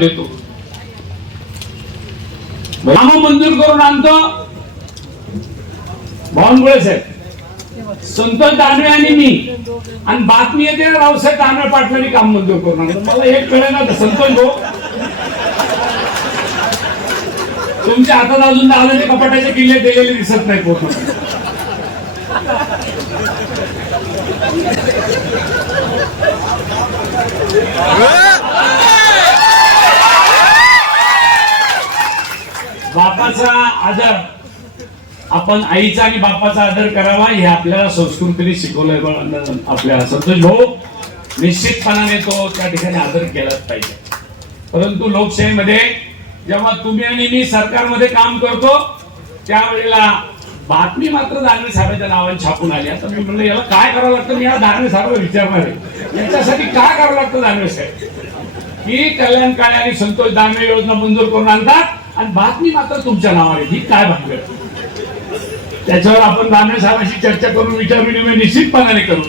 देतो. काम मंजूर करून आणतो. भावनगुळे साहेब. संत दानवे आणि मी. आणि बातमी येते रावसाहेब दानवे पाटलांनी काम मंजूर करून आणलं. मला एक कळे ना संतोष भाऊ. तुमच्या हातात अजून दादाचे कपाटाचे किल्ले दिलेले दिसत नाही पूर्ण. बापाचा आदर. आपण आईचा आणि बापाचा आदर करावा हे आपल्याला संस्कृतीने शिकवलंय बा- आपल्या संतोष भाऊ. निश्चितपणाने तो त्या ठिकाणी आदर केलाच पाहिजे. परंतु लोकशाहीमध्ये जेव्हा तुम्ही आणि मी सरकारमध्ये काम करतो त्यावेळेला बातमी मात्र दानवे साहेबांच्या नावाने छापून आली. आता मी म्हणलं याला काय करावं लागतं? मी या दानवे साहेब विचारणार आहे. याच्यासाठी काय करावं लागतं दानवे साहेब? की कल्याणकारी आणि संतोष दानवे योजना मंजूर करून आणतात? आणि बातमी मात्र तुमच्या नावाने. ही काय भानगड त्याच्यावर आपण दानवे साहेबांशी चर्चा करून विचार विनिमय निश्चितपणाने करू.